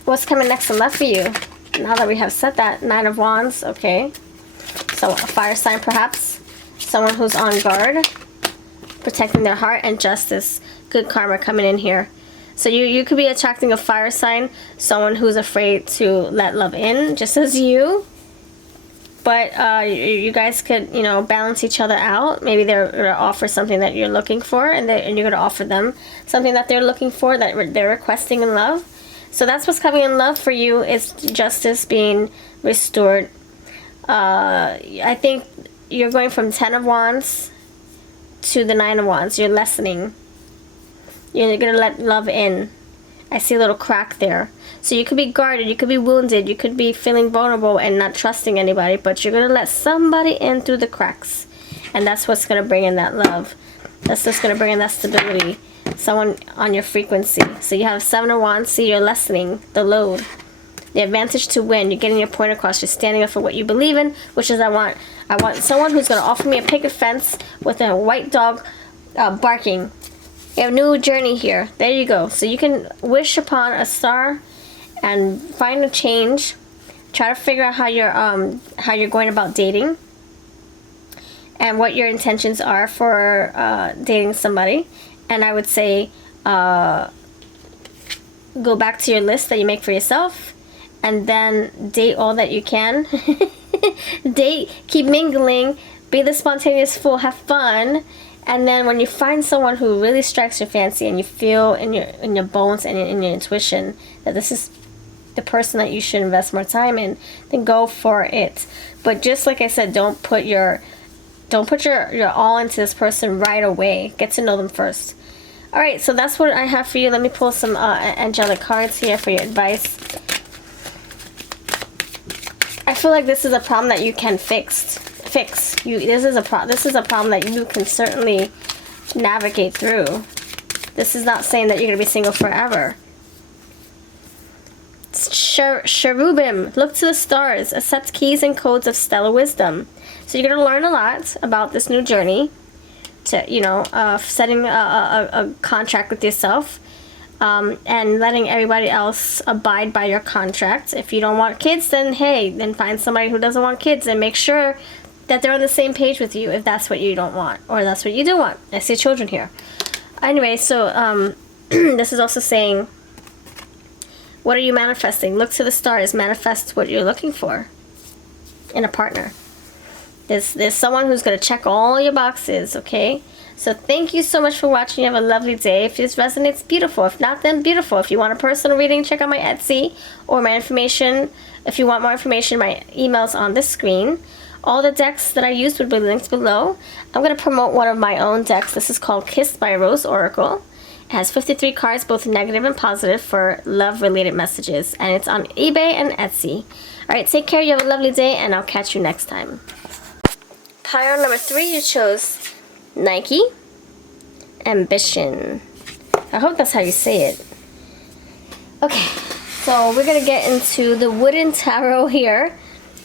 What's coming next and left for you? Now that we have said that, Nine of Wands. Okay. So a fire sign, perhaps. Someone who's on guard, protecting their heart and justice. Good karma coming in here. So you could be attracting a fire sign, someone who's afraid to let love in, just as you. But you guys could, balance each other out. Maybe they're going to offer something that you're looking for, and you're going to offer them something that they're looking for, that they're requesting in love. So that's what's coming in love for you, is justice being restored. I think you're going from 10 of Wands to the 9 of Wands. You're lessening. You're going to let love in. I see a little crack there. So you could be guarded, you could be wounded, you could be feeling vulnerable and not trusting anybody, but you're going to let somebody in through the cracks. And that's what's going to bring in that love. That's just going to bring in that stability. Someone on your frequency. So you have 7 of Wands. See, you're lessening the load. The advantage to win. You're getting your point across. You're standing up for what you believe in, which is I want someone who's going to offer me a picket fence with a white dog barking. You have a new journey here. There you go. So you can wish upon a star and find a change. Try to figure out how you're going about dating and what your intentions are for dating somebody. And I would say go back to your list that you make for yourself, and then date all that you can. Date, keep mingling, be the spontaneous fool, have fun. And then when you find someone who really strikes your fancy, and you feel in your bones and in your intuition that this is the person that you should invest more time in, then go for it. But just like I said, don't put your all into this person right away. Get to know them first. All right, so that's what I have for you. Let me pull some angelic cards here for your advice. I feel like this is a problem that you can fix. This is a problem that you can certainly navigate through. This is not saying that you're going to be single forever. Cherubim, look to the stars, accept keys and codes of stellar wisdom. So you're going to learn a lot about this new journey, to setting a contract with yourself, and letting everybody else abide by your contract. If you don't want kids, then find somebody who doesn't want kids, and make sure that they're on the same page with you if that's what you don't want, or that's what you do want. I see children here. Anyway, so this is also saying, what are you manifesting? Look to the stars. Manifest what you're looking for in a partner. There's someone who's going to check all your boxes, okay? So thank you so much for watching. You have a lovely day. If this resonates, beautiful. If not, then beautiful. If you want a personal reading, check out my Etsy or my information. If you want more information, my email's on the screen. All the decks that I used would be linked below. I'm going to promote one of my own decks. This is called Kissed by Rose Oracle. It has 53 cards, both negative and positive, for love-related messages. And it's on eBay and Etsy. Alright, take care. You have a lovely day, and I'll catch you next time. Pile number 3, you chose Nike. Ambition. I hope that's how you say it. Okay, so we're going to get into the wooden tarot here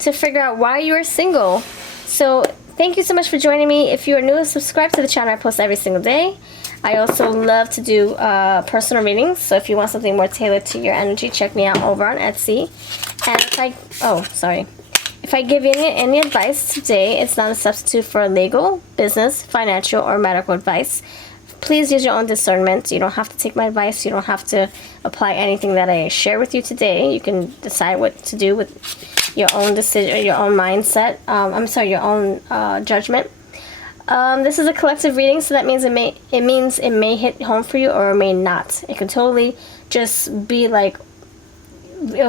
to figure out why you are single. So thank you so much for joining me. If you are new, subscribe to the channel. I post every single day. I also love to do personal readings, so if you want something more tailored to your energy, check me out over on Etsy. And if I give you any advice today, it's not a substitute for legal, business, financial, or medical advice. Please use your own discernment. You don't have to take my advice. You don't have to apply anything that I share with you today. You can decide what to do with your own decision, your own mindset. Your own judgment. This is a collective reading, so that means it may hit home for you or it may not. It can totally just be like, it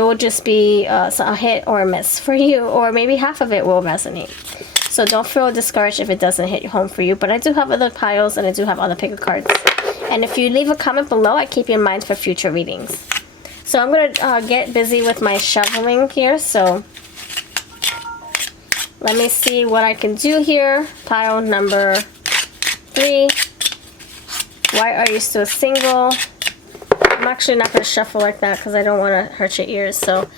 will just be a hit or a miss for you, or maybe half of it will resonate. So don't feel discouraged if it doesn't hit home for you. But I do have other piles and I do have other picker cards. And if you leave a comment below, I keep you in mind for future readings. So I'm going to get busy with my shoveling here. So let me see what I can do here. Pile number 3. Why are you still single? I'm actually not going to shuffle like that because I don't want to hurt your ears. So,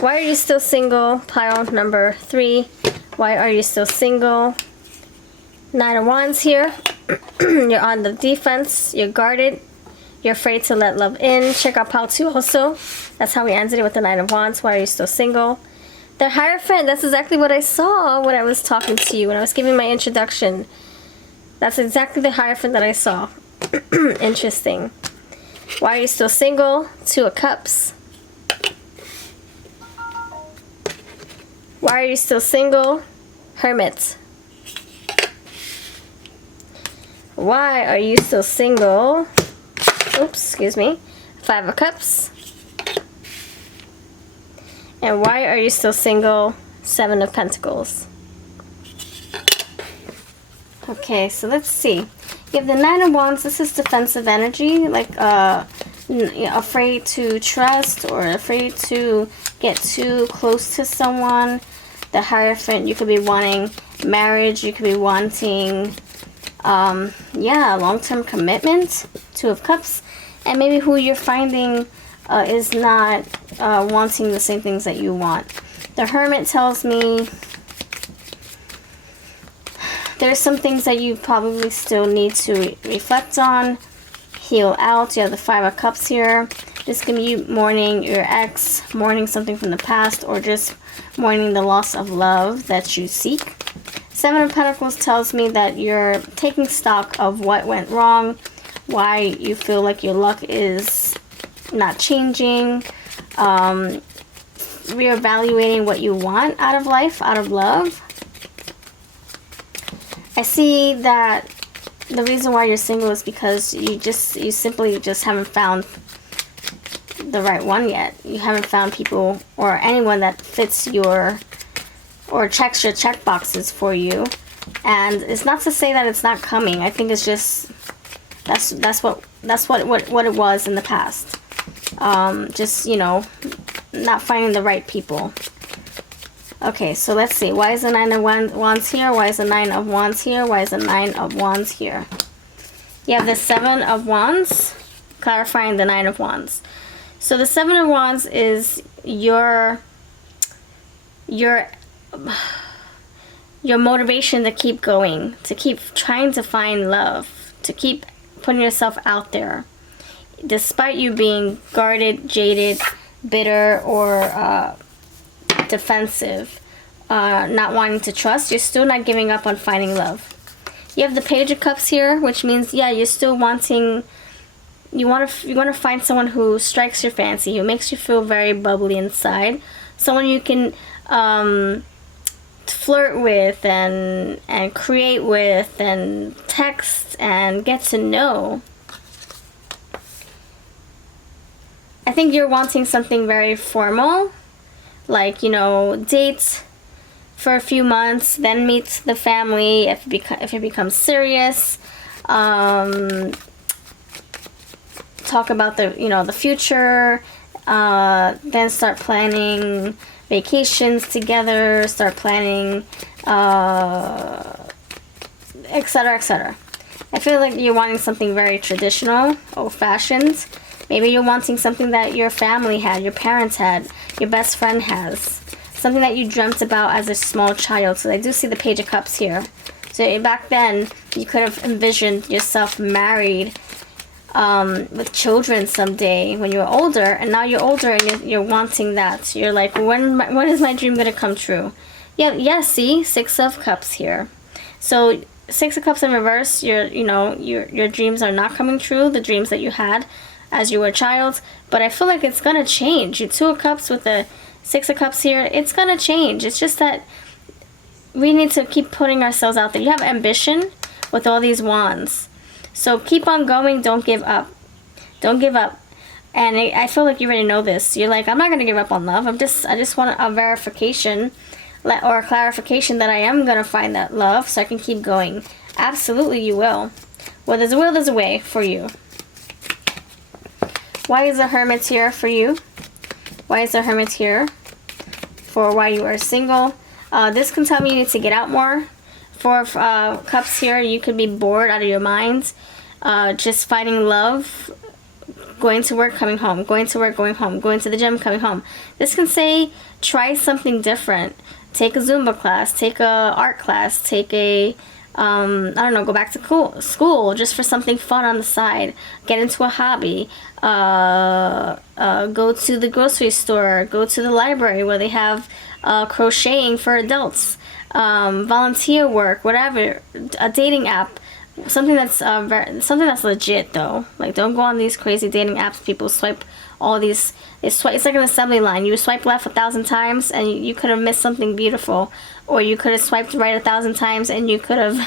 why are you still single? Pile number 3. Why are you still single? 9 of Wands here. You're on the defense. You're guarded. You're afraid to let love in. Check out pile 2 also. That's how we ended it with the 9 of Wands. Why are you still single? The Hierophant. That's exactly what I saw when I was talking to you, when I was giving my introduction. That's exactly the Hierophant that I saw. Interesting. Why are you still single? 2 of Cups. Why are you still single? Hermit. Why are you still single? Oops, excuse me. 5 of Cups. And why are you still single? 7 of Pentacles. Okay, so let's see. You have the 9 of Wands. This is defensive energy, like afraid to trust or afraid to get too close to someone. The Hierophant, you could be wanting marriage. You could be wanting, long-term commitment. 2 of Cups. And maybe who you're finding is not wanting the same things that you want. The Hermit tells me there's some things that you probably still need to reflect on, heal out. You have the 5 of Cups here. This can be mourning your ex, mourning something from the past, or just mourning the loss of love that you seek. 7 of Pentacles tells me that you're taking stock of what went wrong, why you feel like your luck is not changing, reevaluating what you want out of life, out of love. I see that the reason why you're single is because you simply just haven't found the right one yet. You haven't found people or anyone that fits your or checks your check boxes for you. And it's not to say that it's not coming. I think it's just that's what it was in the past. Not finding the right people. Okay, so let's see. Why is the 9 of Wands here? Why is the 9 of Wands here? Why is the 9 of Wands here? You have the 7 of Wands, clarifying the 9 of Wands. So the 7 of Wands is your motivation to keep going, to keep trying to find love, to keep putting yourself out there. Despite you being guarded, jaded, bitter, or defensive, not wanting to trust, you're still not giving up on finding love. You have the Page of Cups here, which means, yeah, you're still wanting, you want to find someone who strikes your fancy, who makes you feel very bubbly inside, someone you can flirt with and create with and text and get to know. I think you're wanting something very formal, like, date for a few months, then meet the family if it becomes serious. talk about the, you know, the future, then start planning vacations together, start planning, etc., etc. I feel like you're wanting something very traditional, old-fashioned. Maybe you're wanting something that your family had, your parents had, your best friend has. Something that you dreamt about as a small child. So I do see the Page of Cups here. So back then, you could have envisioned yourself married, with children someday when you were older. And now you're older and you're wanting that. You're like, when is my dream going to come true? Yeah, see? Six of Cups here. So Six of Cups in reverse, your dreams are not coming true, the dreams that you had as you were a child. But I feel like it's going to change. Your Two of Cups with the Six of Cups here, it's going to change. It's just that we need to keep putting ourselves out there. You have ambition with all these wands. So keep on going. Don't give up. Don't give up. And I feel like you already know this. You're like, I'm not going to give up on love. I just want a verification or a clarification that I am going to find that love so I can keep going. Absolutely you will. Well, there's a will, there's a way for you. Why is the Hermit here for you? Why is the Hermit here for why you are single? This can tell me you need to get out more. Four of Cups here, you could be bored out of your mind. Just finding love. Going to work, coming home. Going to work, going home. Going to the gym, coming home. This can say try something different. Take a Zumba class. Take a art class. Take a, I don't know, go back to school just for something fun on the side. Get into a hobby. Go to the grocery store. Go to the library where they have crocheting for adults. Volunteer work, whatever. A dating app. Something that's legit though. Like, don't go on these crazy dating apps. People swipe all these. It's like an assembly line. You swipe left 1,000 times and you could have missed something beautiful, or you could have swiped right 1,000 times and you could have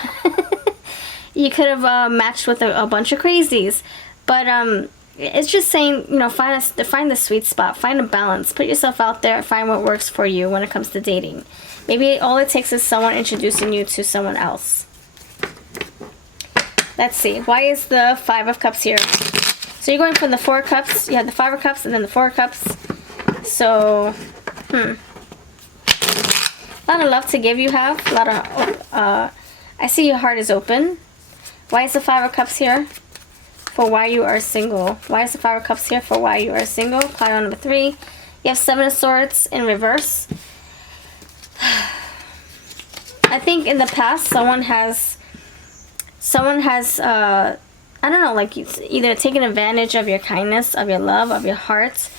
matched with a bunch of crazies. But it's just saying, you know, find the sweet spot, find a balance, put yourself out there, find what works for you when it comes to dating. Maybe all it takes is someone introducing you to someone else. Let's see. Why is the Five of Cups here? So you're going from the Four of Cups. You have the Five of Cups and then the Four of Cups. So, a lot of love to give you have. A lot of, I see your heart is open. Why is the Five of Cups here? For why you are single. Why is the Five of Cups here? For why you are single. Pile number 3. You have Seven of Swords in reverse. I think in the past someone has I don't know, like either taken advantage of your kindness, of your love, of your heart,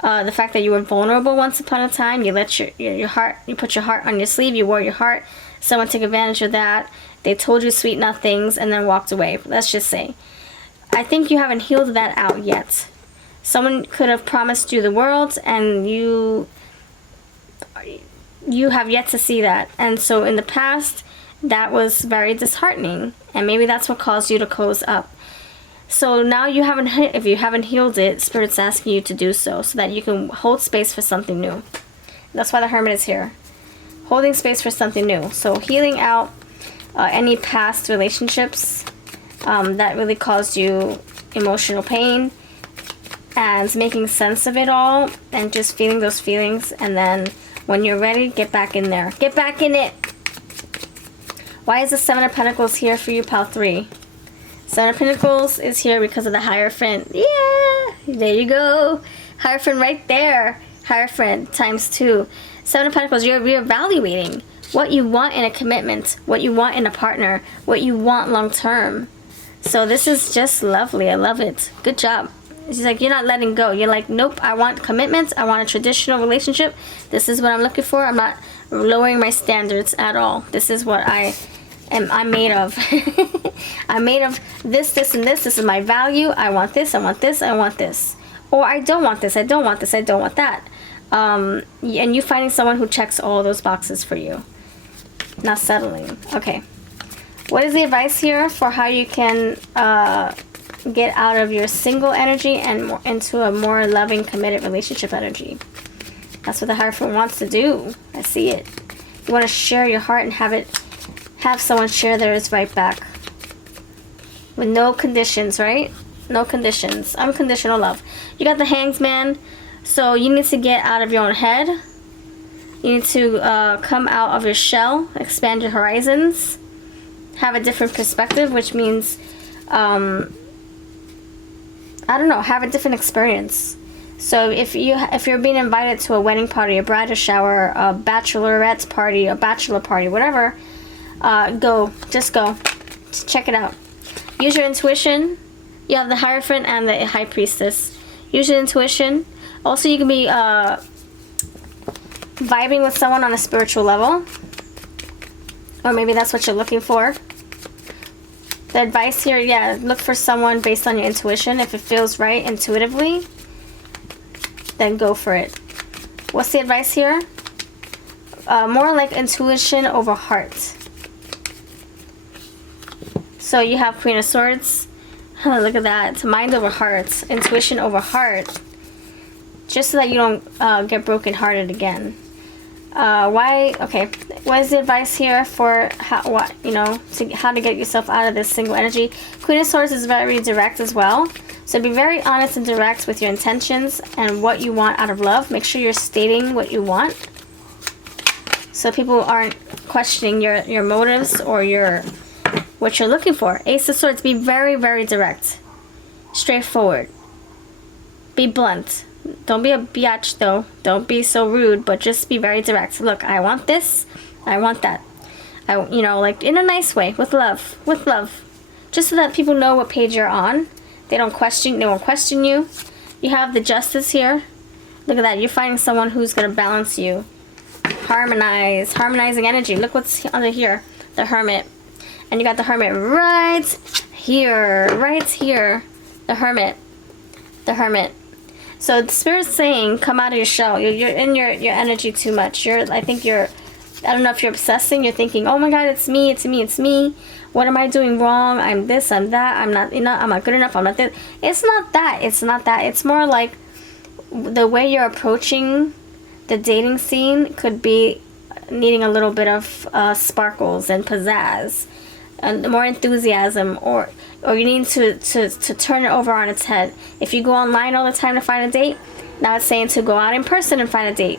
the fact that you were vulnerable once upon a time. You let your heart, you put your heart on your sleeve, you wore your heart. Someone took advantage of that. They told you sweet nothings and then walked away. Let's just say, I think you haven't healed that out yet. Someone could have promised you the world and you have yet to see that. And so in the past, that was very disheartening, and maybe that's what caused you to close up. So now if you haven't healed it, Spirit's asking you to do so that you can hold space for something new. That's why the Hermit is here. Holding space for something new. So healing out any past relationships that really caused you emotional pain, and making sense of it all, and just feeling those feelings, and then when you're ready, get back in there. Get back in it! Why is the Seven of Pentacles here for you, pile 3? Seven of Pentacles is here because of the Hierophant. Yeah! There you go. Hierophant right there. Hierophant times 2. Seven of Pentacles, you're reevaluating what you want in a commitment, what you want in a partner, what you want long term. So this is just lovely. I love it. Good job. It's like you're not letting go. You're like, nope, I want commitment. I want a traditional relationship. This is what I'm looking for. I'm not lowering my standards at all. This is what I'm made of. I'm made of this, and this. This is my value. I want this, I want this, I want this. Or I don't want this, I don't want this, I don't want that. And you finding someone who checks all those boxes for you. Not settling. Okay. What is the advice here for how you can get out of your single energy and into a more loving, committed relationship energy? That's what the Hierophant wants to do. I see it. You want to share your heart and have someone share theirs right back. with no conditions, right? No conditions. Unconditional love. You got the Hanged Man. So you need to get out of your own head. You need to come out of your shell, expand your horizons, have a different perspective, which means, I don't know, have a different experience. So if you're being invited to a wedding party, a bridal shower, a bachelorette party, a bachelor party, whatever, go. Just go. Just check it out. Use your intuition. You have the Hierophant and the High Priestess. Use your intuition. Also, you can be vibing with someone on a spiritual level. Or maybe that's what you're looking for. The advice here, yeah, look for someone based on your intuition. If it feels right intuitively, then go for it. What's the advice here? More like intuition over heart. So you have Queen of Swords. Oh, look at that. Mind over heart. Intuition over heart. Just so that you don't get brokenhearted again. Why? Okay. What is the advice here for how to get yourself out of this single energy? Queen of Swords is very direct as well. So be very honest and direct with your intentions and what you want out of love. Make sure you're stating what you want, so people aren't questioning your motives or what you're looking for. Ace of Swords. Be very, very direct, straightforward. Be blunt. Don't be a biatch though. Don't be so rude, but just be very direct. Look, I want this. I want that. Like in a nice way, with love. With love. Just so that people know what page you're on. They won't question you. You have the Justice here. Look at that. You're finding someone who's going to balance you. Harmonizing energy. Look what's under here. The Hermit. And you got the Hermit right here. Right here. The Hermit. The Hermit. So the Spirit's saying, come out of your shell. You're in your energy too much. I don't know if you're obsessing. You're thinking, oh my God, it's me, it's me, it's me. What am I doing wrong? I'm this, I'm that. I'm not good enough. I'm not this. It's not that. It's not that. It's more like the way you're approaching the dating scene could be needing a little bit of sparkles and pizzazz and more enthusiasm, or you need to turn it over on its head. If you go online all the time to find a date, now it's saying to go out in person and find a date.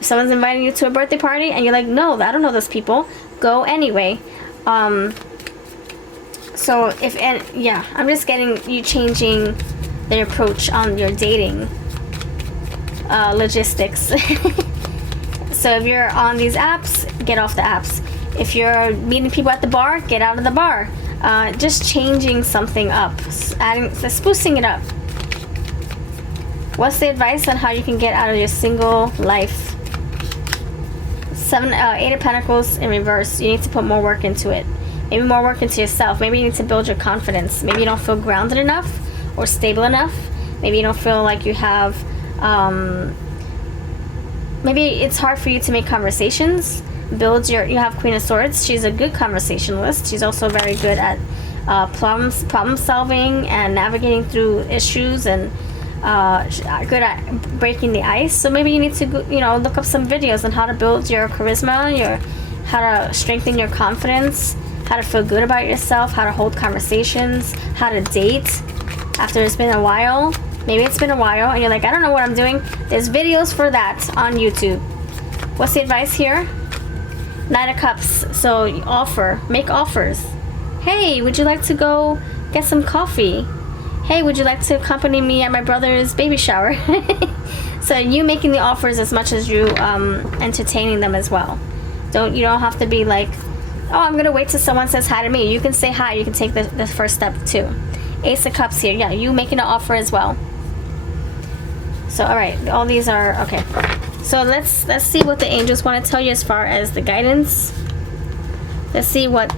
If someone's inviting you to a birthday party and you're like, no, I don't know those people, go anyway. I'm just getting you changing the approach on your dating logistics. So if you're on these apps, get off the apps. If you're meeting people at the bar, get out of the bar. Just changing something up, sprucing it up. What's the advice on how you can get out of your single life? Eight of Pentacles in reverse. You need to put more work into it. Maybe more work into yourself. Maybe you need to build your confidence. Maybe you don't feel grounded enough or stable enough. Maybe you don't feel like you have, maybe it's hard for you to make conversations. You have Queen of Swords. She's a good conversationalist. She's also very good at problem solving and navigating through issues, and good at breaking the ice. So maybe you need to look up some videos on how to build your charisma, how to strengthen your confidence, how to feel good about yourself, how to hold conversations, how to date after it's been a while. Maybe it's been a while and you're like, I don't know what I'm doing. There's videos for that on YouTube. What's the advice here? Knight of Cups. So make offers. Hey, would you like to go get some coffee? Hey, would you like to accompany me at my brother's baby shower? So you making the offers as much as you entertaining them as well. You don't have to be like, oh, I'm gonna wait till someone says hi to me. You can say hi. You can take the first step too. Ace of Cups here. Yeah, you making an offer as well. So all right, all these are okay. So let's see what the angels want to tell you as far as the guidance. Let's see what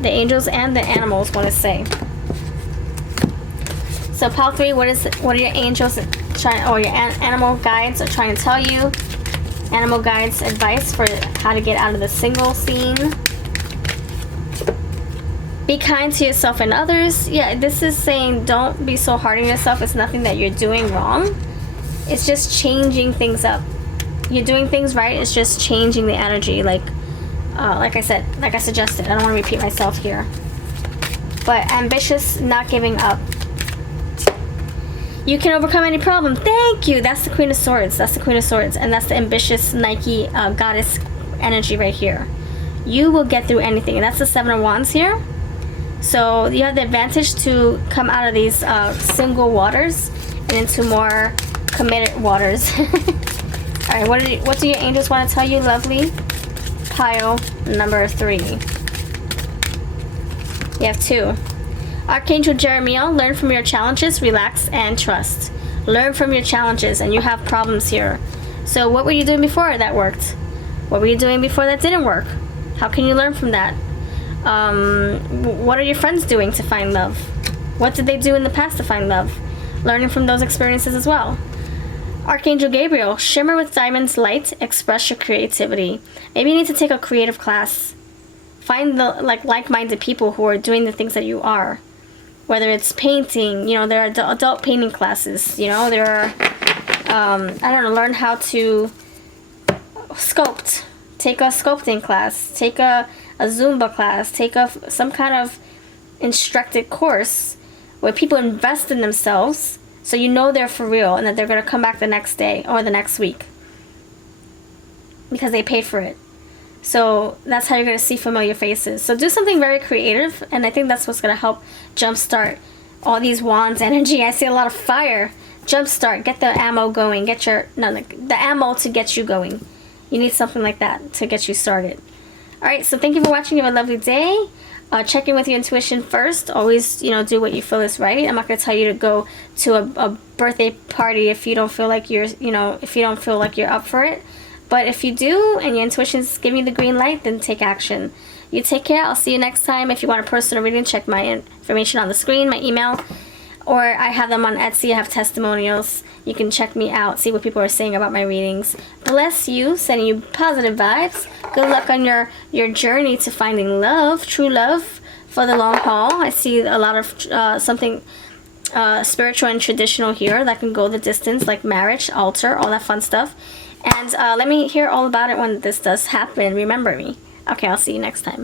the angels and the animals want to say. So pile 3, what are your angels or your animal guides are trying to tell you? Animal guides advice for how to get out of the single scene. Be kind to yourself and others. Yeah, this is saying don't be so hard on yourself. It's nothing that you're doing wrong. It's just changing things up. You're doing things right. It's just changing the energy. Like I said, like I suggested. I don't want to repeat myself here. but ambitious, not giving up. You can overcome any problem. Thank you. That's the Queen of Swords. That's the Queen of Swords. And that's the ambitious Nike goddess energy right here. You will get through anything. And that's the Seven of Wands here. So you have the advantage to come out of these single waters and into more committed waters. Alright, what do your angels want to tell you, lovely pile number 3? You have 2. Archangel Jeremiah, learn from your challenges, relax, and trust. Learn from your challenges, and you have problems here. So what were you doing before that worked? What were you doing before that didn't work? How can you learn from that? What are your friends doing to find love? What did they do in the past to find love? Learning from those experiences as well. Archangel Gabriel, shimmer with diamonds light, express your creativity. Maybe you need to take a creative class. Find the like-minded people who are doing the things that you are. Whether it's painting, you know, there are adult painting classes, you know, there are, I don't know, learn how to sculpt. Take a sculpting class, take a Zumba class, take some kind of instructed course where people invest in themselves so you know they're for real and that they're going to come back the next day or the next week because they paid for it. So that's how you're going to see familiar faces. So do something very creative, and I think that's what's going to help jumpstart all these wands energy. I see a lot of fire. Jumpstart, get the ammo going, get your, no, the ammo to get you going. You need something like that to get you started. Alright, so thank you for watching. You have a lovely day. Check in with your intuition first. Always, you know, do what you feel is right. I'm not going to tell you to go to a birthday party if you don't feel like you're, you know, if you don't feel like you're up for it. But if you do and your intuition's giving you the green light, then take action. You take care. I'll see you next time. If you want a personal reading, check my information on the screen, my email. Or I have them on Etsy. I have testimonials. You can check me out, see what people are saying about my readings. Bless you, sending you positive vibes. Good luck on your journey to finding love, true love, for the long haul. I see a lot of something spiritual and traditional here that can go the distance, like marriage, altar, all that fun stuff. And let me hear all about it when this does happen. Remember me. Okay, I'll see you next time.